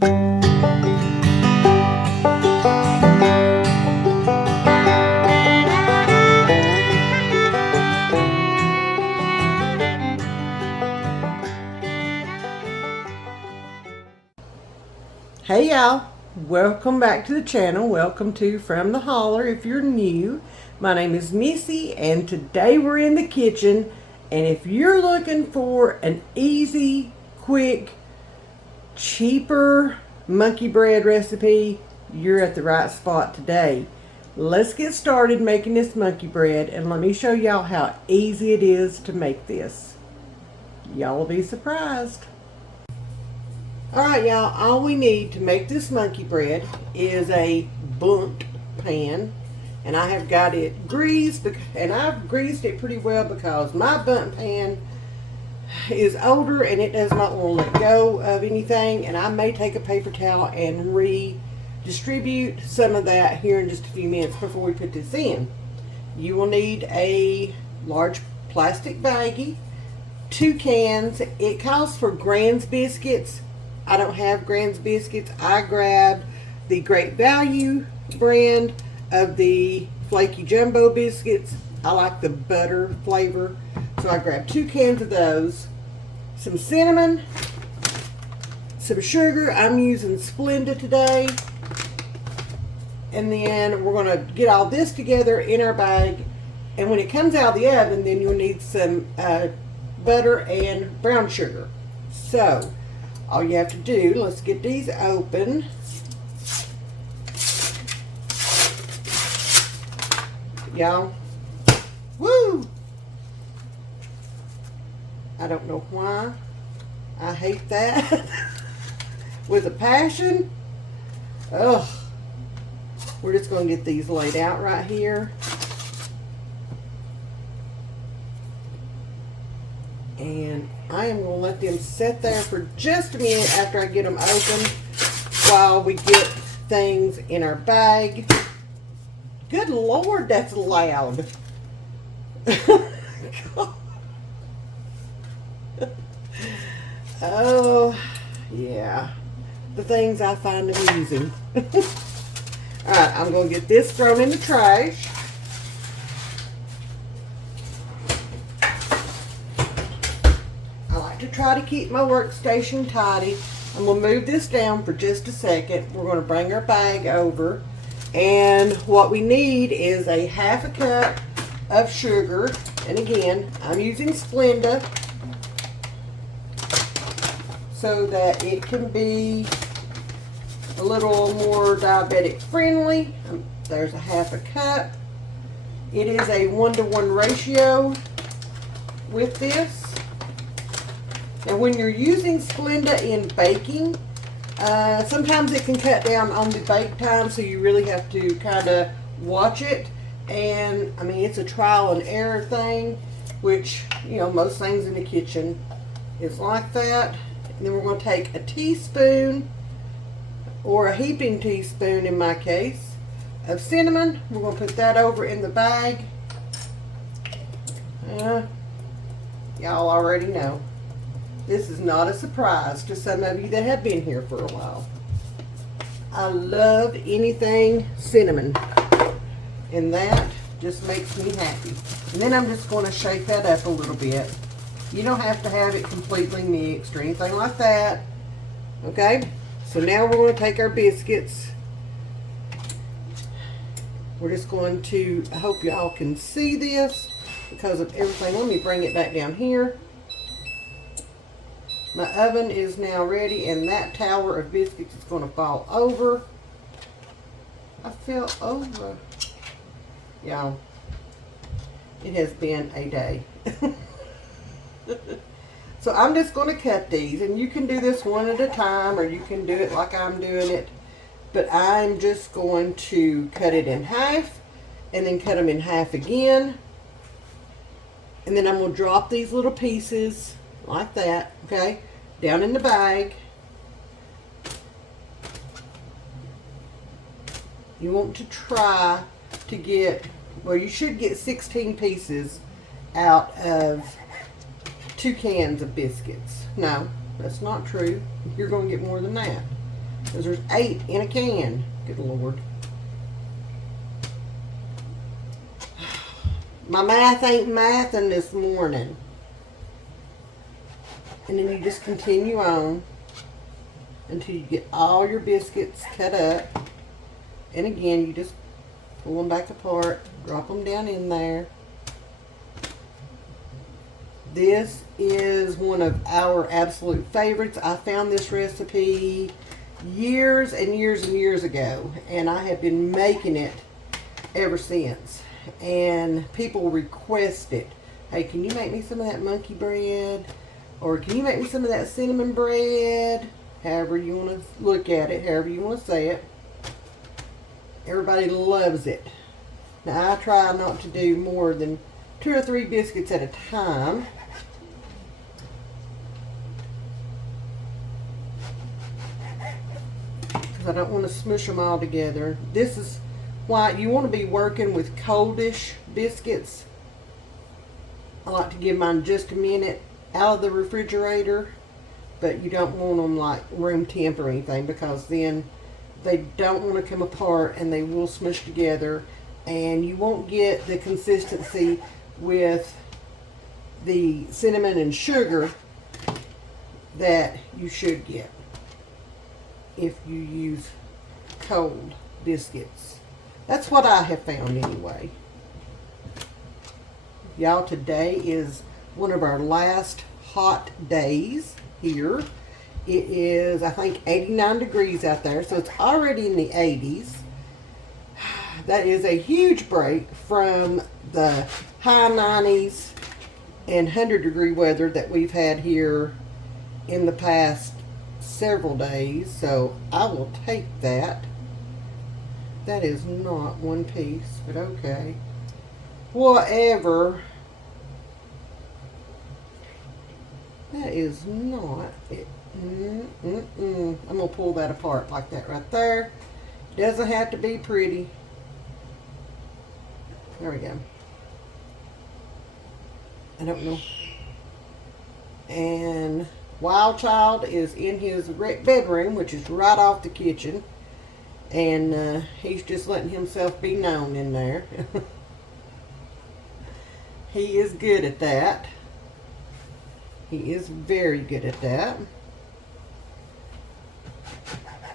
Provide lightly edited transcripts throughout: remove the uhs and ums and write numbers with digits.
Hey y'all, welcome back to the channel. Welcome to From the Holler if you're new. My name is Missy and today we're in the kitchen, and if you're looking for an easy, quick, cheaper monkey bread recipe, you're at the right spot today. Let's get started making this monkey bread and let me show y'all how easy it is to make this. Y'all will be surprised. Alright y'all, all we need to make this monkey bread is a bundt pan, and I have got it greased, and I've greased it pretty well because my bundt pan is older and it does not want to let go of anything, and I may take a paper towel and redistribute some of that here in just a few minutes before we put this in. You will need a large plastic baggie, 2 cans. It calls for Grand's biscuits. I don't have Grand's biscuits. I grabbed the Great Value brand of the flaky jumbo biscuits. I like the butter flavor, so I grabbed 2 cans of those, some cinnamon, some sugar. I'm using Splenda today, and then we're going to get all this together in our bag, and when it comes out of the oven, then you'll need some butter and brown sugar. So all you have to do, let's get these open. Y'all, woo! I don't know why I hate that with a passion. Ugh. We're just going to get these laid out right here. And I am going to let them sit there for just a minute after I get them open while we get things in our bag. Good Lord, that's loud. Oh, yeah. The things I find amusing. Alright, I'm going to get this thrown in the trash. To try to keep my workstation tidy. I'm going to move this down for just a second. We're going to bring our bag over, and what we need is a 1/2 cup of sugar, and again I'm using Splenda so that it can be a little more diabetic friendly. There's a 1/2 cup. It is a 1-to-1 ratio with this. Now when you're using Splenda in baking, sometimes it can cut down on the bake time, so you really have to kind of watch it. And I mean, it's a trial and error thing, which, you know, most things in the kitchen is like that. And then we're going to take a teaspoon, or a heaping teaspoon in my case, of cinnamon. We're going to put that over in the bag. Y'all already know. This is not a surprise to some of you that have been here for a while. I love anything cinnamon, and that just makes me happy. And then I'm just going to shake that up a little bit. You don't have to have it completely mixed or anything like that. Okay? So now we're going to take our biscuits. We're just going to, I hope y'all can see this because of everything. Let me bring it back down here. My oven is now ready, and that tower of biscuits is going to fall over. I fell over. Y'all, it has been a day. So I'm just going to cut these, and you can do this one at a time, or you can do it like I'm doing it. But I'm just going to cut it in half, and then cut them in half again. And then I'm going to drop these little pieces like that, okay, down in the bag. You want to try to get, well, you should get 16 pieces out of 2 cans of biscuits. No, that's not true. You're going to get more than that. because there's 8 in a can. Good Lord. My math ain't mathing this morning. And then you just continue on until you get all your biscuits cut up. And again, you just pull them back apart, drop them down in there. This is one of our absolute favorites. I found this recipe years and years and years ago, and I have been making it ever since. And people request it. Hey, can you make me some of that monkey bread? Or can you make me some of that cinnamon bread? However you want to look at it, however you want to say it. Everybody loves it. Now, I try not to do more than 2 or 3 biscuits at a time. Because I don't want to smush them all together. This is why you want to be working with coldish biscuits. I like to give mine just a minute out of the refrigerator, but you don't want them like room temp or anything, because then they don't want to come apart and they will smush together, and you won't get the consistency with the cinnamon and sugar that you should get if you use cold biscuits. That's what I have found anyway. Y'all, today is one of our last hot days here. It is, I think, 89 degrees out there, so it's already in the 80s. That is a huge break from the high 90s and 100-degree weather that we've had here in the past several days, so I will take that. That is not one piece, but okay. Whatever. That is not it. I'm going to pull that apart like that right there. Doesn't have to be pretty. There we go. I don't know. And Wild Child is in his bedroom, which is right off the kitchen. And he's just letting himself be known in there. He is good at that. He is very good at that.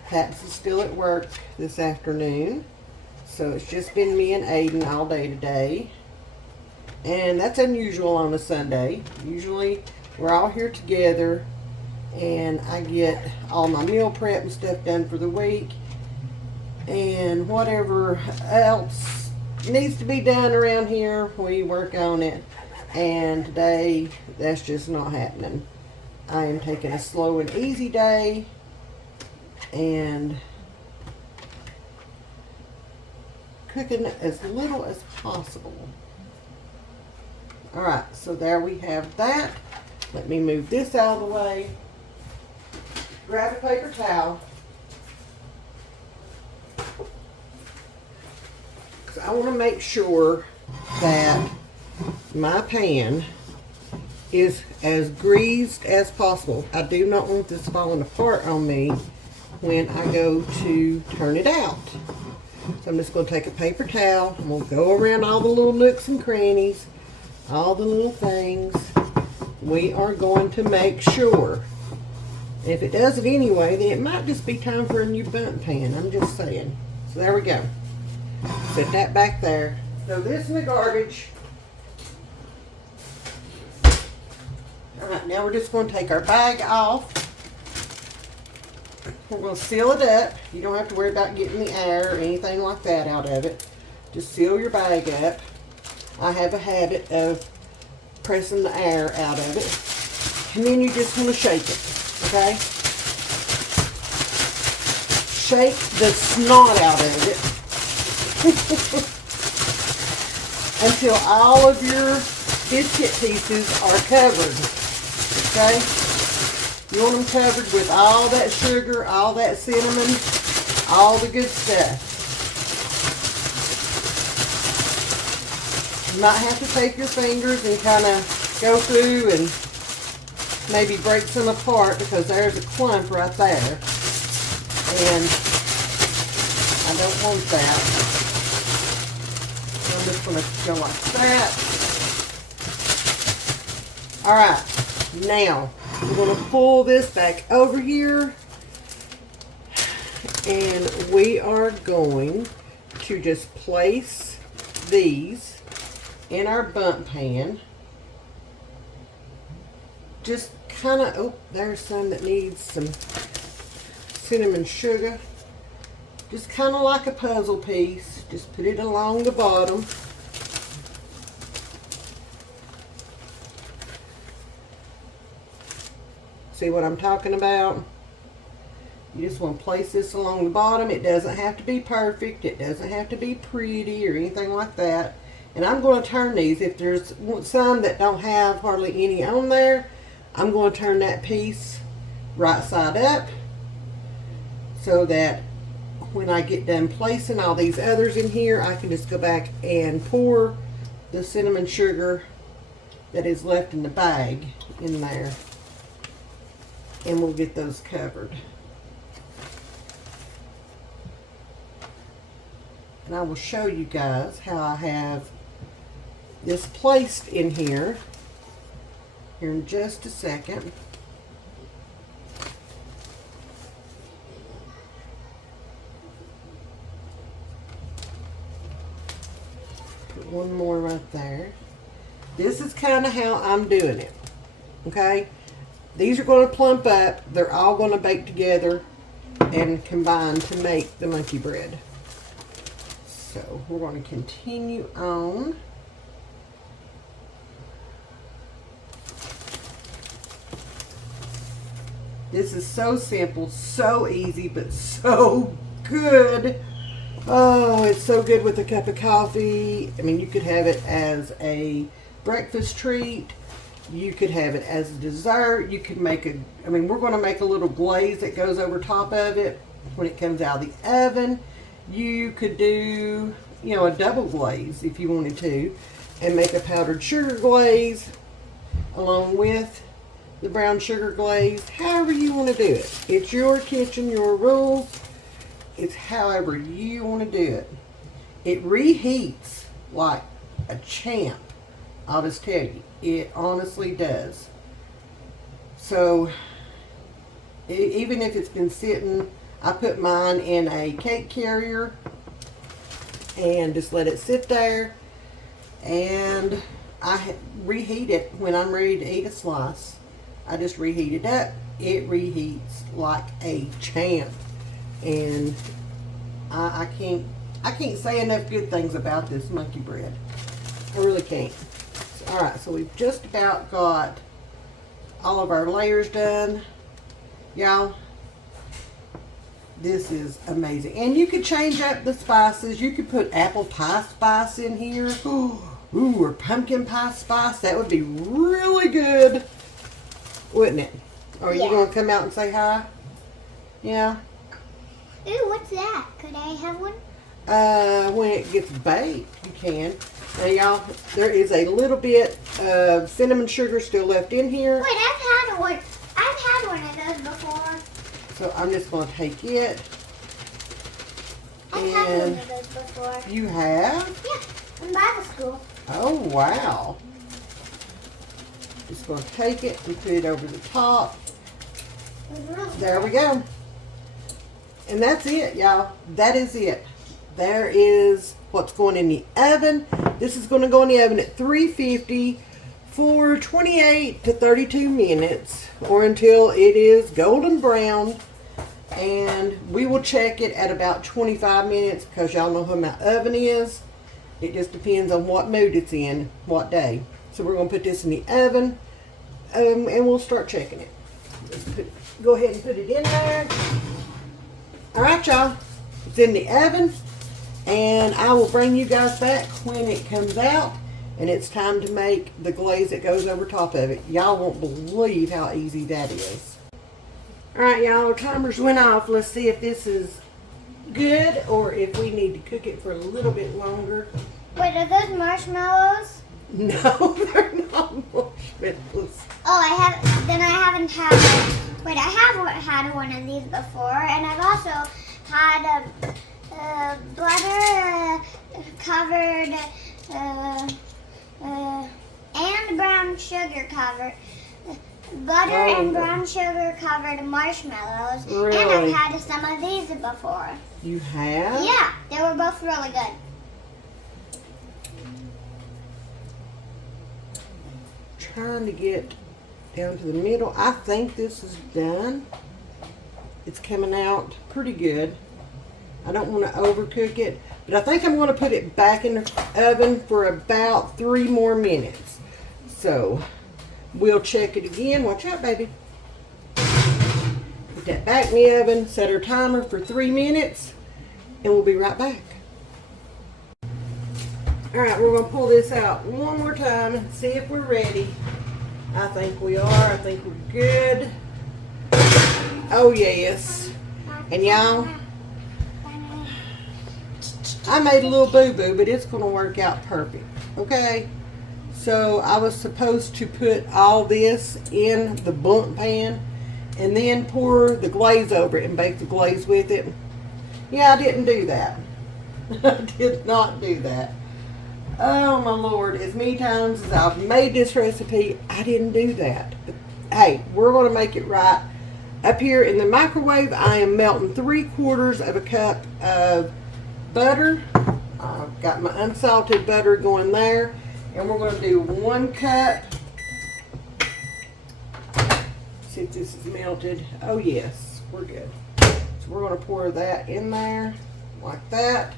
Paps is still at work this afternoon, so it's just been me and Aiden all day today. And that's unusual on a Sunday. Usually we're all here together and I get all my meal prep and stuff done for the week, and whatever else needs to be done around here, we work on it. And today, that's just not happening. I am taking a slow and easy day and cooking as little as possible. Alright, so there we have that. Let me move this out of the way. Grab a paper towel. Because I want to make sure that my pan is as greased as possible. I do not want this falling apart on me when I go to turn it out. So I'm just going to take a paper towel. I'm going to go around all the little nooks and crannies, all the little things. We are going to make sure. If it does it anyway, then it might just be time for a new bundt pan. I'm just saying. So there we go. Set that back there. Throw this in the garbage. Alright, now we're just going to take our bag off. We're going to seal it up. You don't have to worry about getting the air or anything like that out of it. Just seal your bag up. I have a habit of pressing the air out of it. And then you just want to shake it, okay? Shake the snot out of it. Until all of your biscuit pieces are covered. Okay? You want them covered with all that sugar, all that cinnamon, all the good stuff. You might have to take your fingers and kind of go through and maybe break some apart, because there's a clump right there. And I don't want that. I'm just going to go like that. Alright, now we're going to pull this back over here. And we are going to just place these in our bundt pan. Just kind of, oh, there's some that needs some cinnamon sugar. Just kind of like a puzzle piece. Just put it along the bottom. See what I'm talking about? You just want to place this along the bottom. It doesn't have to be perfect. It doesn't have to be pretty or anything like that. And I'm going to turn these. If there's some that don't have hardly any on there, I'm going to turn that piece right side up so that when I get done placing all these others in here, I can just go back and pour the cinnamon sugar that is left in the bag in there. And we'll get those covered. And I will show you guys how I have this placed in here in just a second. Put one more right there. This is kind of how I'm doing it. Okay? These are going to plump up. They're all going to bake together and combine to make the monkey bread. So we're going to continue on. This is so simple, so easy, but so good. Oh, it's so good with a cup of coffee. I mean, you could have it as a breakfast treat. You could have it as a dessert. You could make we're going to make a little glaze that goes over top of it when it comes out of the oven. You could do, a double glaze if you wanted to, and make a powdered sugar glaze along with the brown sugar glaze. However you want to do it. It's your kitchen, your rules. It's however you want to do it. It reheats like a champ. I'll just tell you, it honestly does. So, even if it's been sitting, I put mine in a cake carrier and just let it sit there, and I reheat it when I'm ready to eat a slice. I just reheat it up. It reheats like a champ, and I can't say enough good things about this monkey bread. I really can't. All right, so we've just about got all of our layers done, y'all. This is amazing. And you could change up the spices. You could put apple pie spice in here. Ooh, or pumpkin pie spice. That would be really good, wouldn't it? Are you going to come out and say hi? Yeah? Ooh, what's that? Could I have one? When it gets baked, you can. Now, y'all, there is a little bit of cinnamon sugar still left in here. Wait, I've had one. I've had one of those before. So I'm just going to take it. I've had one of those before. You have? Yeah, in Bible school. Oh, wow. Just going to take it and put it over the top. There we go. And that's it, y'all. That is it. There is what's going in the oven. This is going to go in the oven at 350 for 28 to 32 minutes, or until it is golden brown. And we will check it at about 25 minutes because y'all know how my oven is. It just depends on what mood it's in, what day. So we're going to put this in the oven, and we'll start checking it. Go ahead and put it in there. All right, y'all. It's in the oven, and I will bring you guys back when it comes out, and it's time to make the glaze that goes over top of it. Y'all won't believe how easy that is. All right, y'all, our timers went off. Let's see if this is good or if we need to cook it for a little bit longer. Wait, are those marshmallows? No, they're not marshmallows. Oh, I haven't had. Wait, I have had one of these before, and I've also had butter covered and brown sugar covered. Butter and brown sugar covered marshmallows. Really? And I've had some of these before. You have? Yeah, they were both really good. Trying to get down to the middle. I think this is done. It's coming out pretty good. I don't want to overcook it, but I think I'm going to put it back in the oven for about 3 more minutes. So we'll check it again. Watch out, baby. Put that back in the oven, set our timer for 3 minutes, and we'll be right back. All right, we're going to pull this out one more time and see if we're ready. I think we are. I think we're good. Oh, yes. And y'all, I made a little boo-boo, but it's going to work out perfect. Okay? So I was supposed to put all this in the bundt pan and then pour the glaze over it and bake the glaze with it. Yeah, I didn't do that. I did not do that. Oh my Lord, as many times as I've made this recipe, I didn't do that. But, hey, we're going to make it right. Up here in the microwave, I am melting 3/4 of a cup of butter. I've got my unsalted butter going there. And we're going to do 1 cup. See if this is melted. Oh yes, we're good. So we're going to pour that in there like that.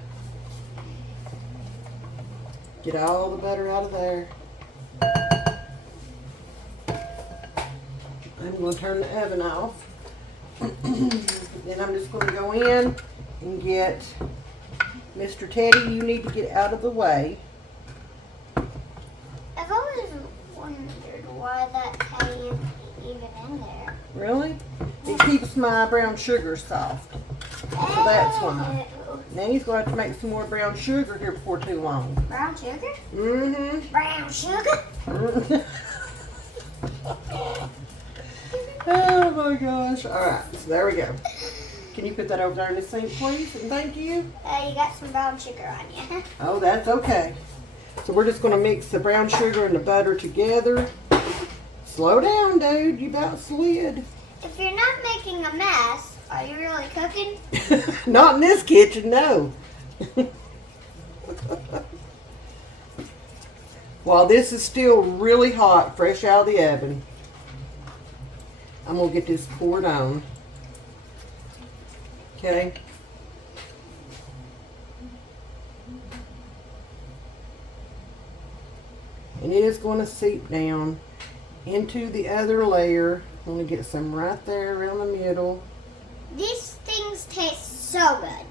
Get all the butter out of there. I'm going to turn the oven off. Then I'm just going to go in and get Mr. Teddy. You need to get out of the way. I've always wondered why that Teddy is even in there. Really? It keeps my brown sugar soft. So that's why. Nanny's going to have to make some more brown sugar here before too long. Brown sugar? Mm-hmm. Brown sugar? Oh my gosh. Alright, so there we go. Can you put that over there in the sink, please? And thank you. You got some brown sugar on you. Oh, that's okay. So we're just going to mix the brown sugar and the butter together. Slow down, dude. You about slid. If you're not making a mess, are you really cooking? Not in this kitchen, no. While this is still really hot, fresh out of the oven, I'm going to get this poured on. Okay. And it is going to seep down into the other layer. I'm going to get some right there around the middle. These things taste so good.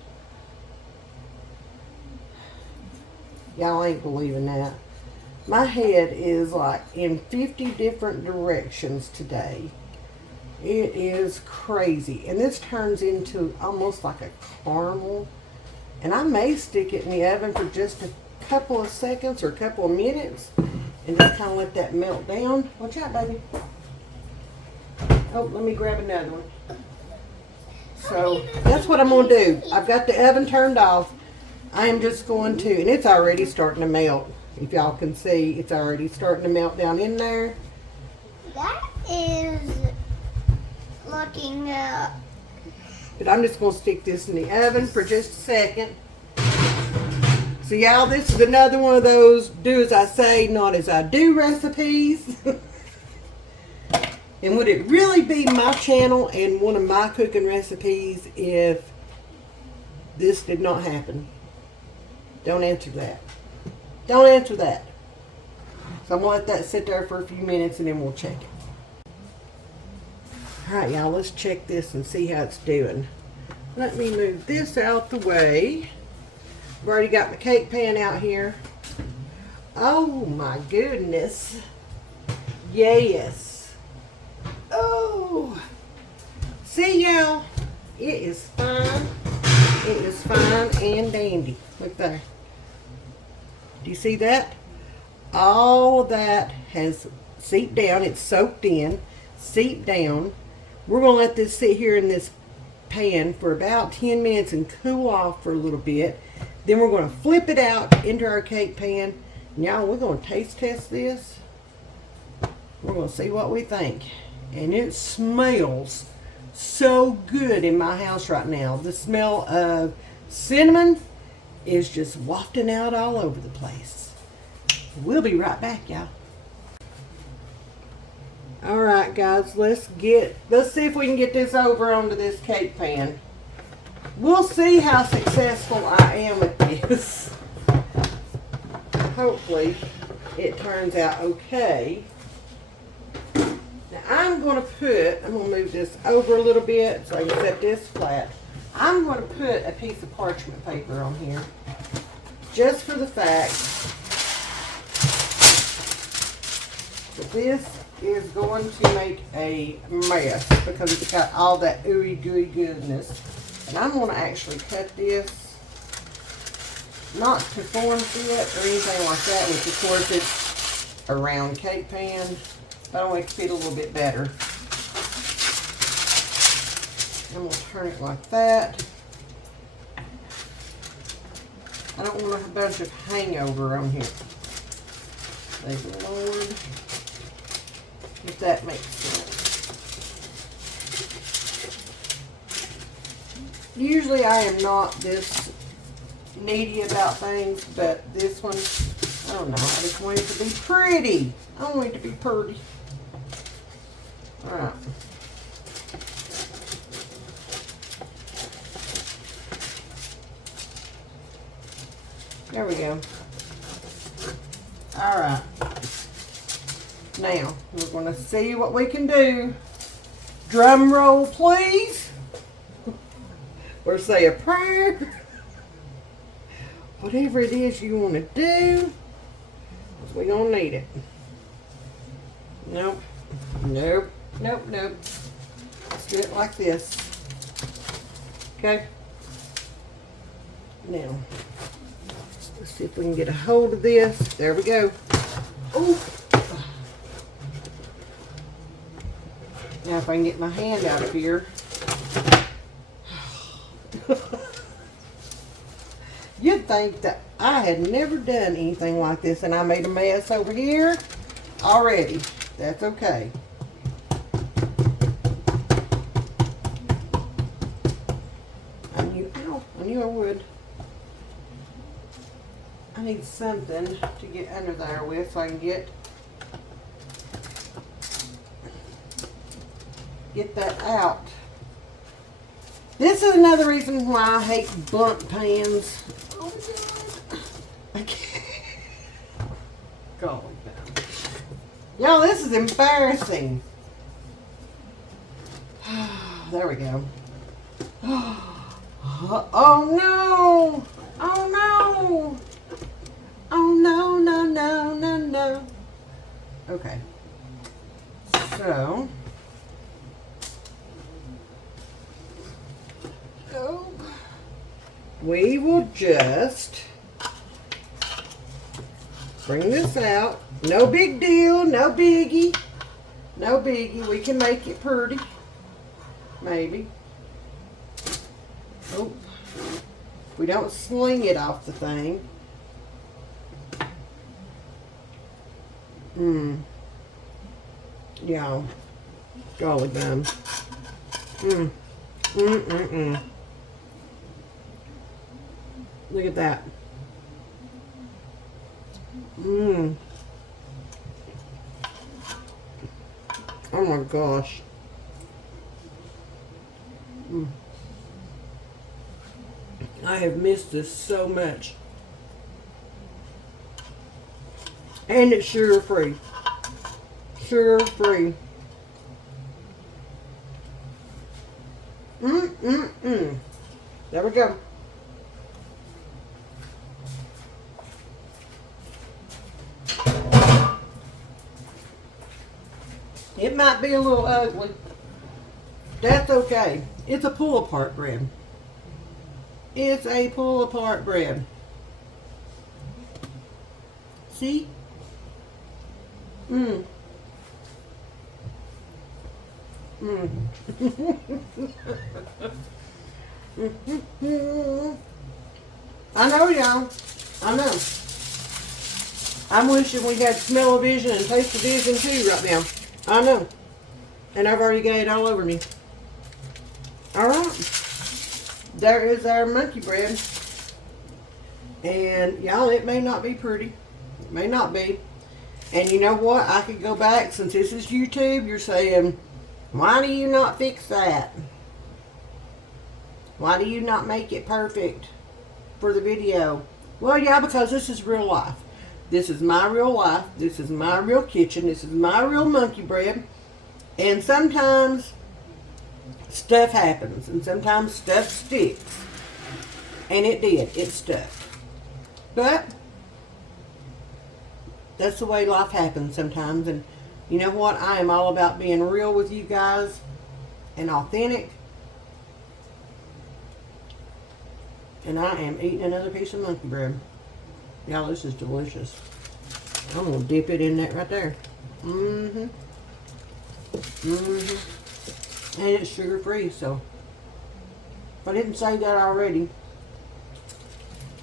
Y'all ain't believing that. My head is like in 50 different directions today. It is crazy. And this turns into almost like a caramel. And I may stick it in the oven for just a couple of seconds or a couple of minutes and just kind of let that melt down. Watch out, baby. Oh, let me grab another one. So that's what I'm going to do. I've got the oven turned off. I am just going to, and it's already starting to melt. If y'all can see, it's already starting to melt down in there. That is looking But I'm just going to stick this in the oven for just a second. So y'all, this is another one of those do as I say, not as I do recipes. And would it really be my channel and one of my cooking recipes if this did not happen? Don't answer that. Don't answer that. So I'm going to let that sit there for a few minutes and then we'll check it. Alright y'all, let's check this and see how it's doing. Let me move this out the way. I've already got my cake pan out here. Oh my goodness. Yes. Oh. See y'all, it is fine. It is fine and dandy. Look there. Do you see that? All of that has seeped down. It's soaked in, seeped down. We're going to let this sit here in this pan for about 10 minutes and cool off for a little bit. Then we're going to flip it out into our cake pan. And y'all, we're going to taste test this. We're going to see what we think. And it smells so good in my house right now. The smell of cinnamon is just wafting out all over the place. We'll be right back, y'all. Alright guys, let's see if we can get this over onto this cake pan. We'll see how successful I am with this. Hopefully it turns out okay. Now I'm going to move this over a little bit so I can set this flat. I'm going to put a piece of parchment paper on here just for the fact that this is going to make a mess because it's got all that ooey gooey goodness. And I'm going to actually cut this, not to form fit or anything like that, which of course it's a round cake pan, but I want it to fit a little bit better. I'm going to turn it like that. I don't want a bunch of hangover on here. Thank the Lord. If that makes sense. Usually I am not this needy about things, but this one, I don't know, I just want it to be pretty. I want it to be pretty. Alright. There we go. Alright. Now, we're going to see what we can do. Drum roll, please. Or say a prayer. Whatever it is you want to do, we're going to need it. Nope. Nope. Nope. Nope. Let's do it like this. Okay. Now, let's see if we can get a hold of this. There we go. Ooh. Now if I can get my hand out of here. You'd think that I had never done anything like this and I made a mess over here already. That's okay. I knew I would. I need something to get under there with so I can get that out. This is another reason why I hate blunt pans. Oh God. I can't. God. Y'all, this is embarrassing. There we go. Oh no. Oh no. Oh no, no, no, no, no. Okay. So. We will just bring this out. No big deal, no biggie. No biggie. We can make it pretty. Maybe. Oh. We don't sling it off the thing. Yeah. Golly gum. Look at that. Oh my gosh. I have missed this so much. And it's sugar free. Sugar free. There we go. It might be a little ugly. That's okay. It's a pull-apart bread. It's a pull-apart bread. See? I know, y'all. I know. I'm wishing we had smell-o-vision and taste-o-vision too right now. I know. And I've already got it all over me. Alright. There is our monkey bread. And y'all, it may not be pretty. It may not be. And you know what? I could go back, since this is YouTube, you're saying, why do you not fix that? Why do you not make it perfect for the video? Well, yeah, because this is real life. This is my real life. This is my real kitchen. This is my real monkey bread. And sometimes stuff happens. And sometimes stuff sticks. And it did. It stuck. But that's the way life happens sometimes. And you know what? I am all about being real with you guys and authentic. And I am eating another piece of monkey bread. Y'all, this is delicious. I'm going to dip it in that right there. Mm-hmm. Mm-hmm. And it's sugar-free, so if I didn't say that already,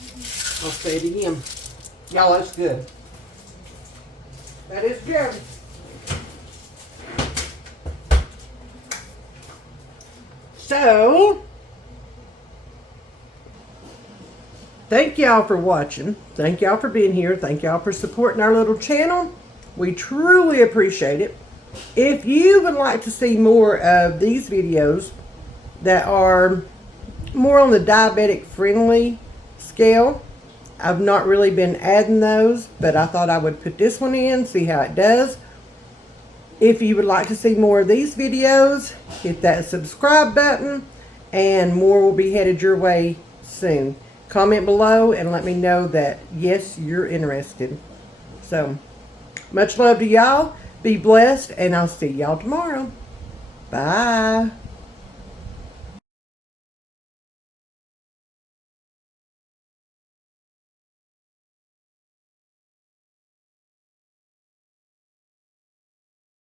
I'll say it again. Y'all, that's good. That is good. So, thank y'all for watching. Thank y'all for being here. Thank y'all for supporting our little channel. We truly appreciate it. If you would like to see more of these videos that are more on the diabetic friendly scale, I've not really been adding those, but I thought I would put this one in, see how it does. If you would like to see more of these videos, hit that subscribe button, and more will be headed your way soon. Comment below and let me know that, yes, you're interested. So, much love to y'all. Be blessed, and I'll see y'all tomorrow. Bye.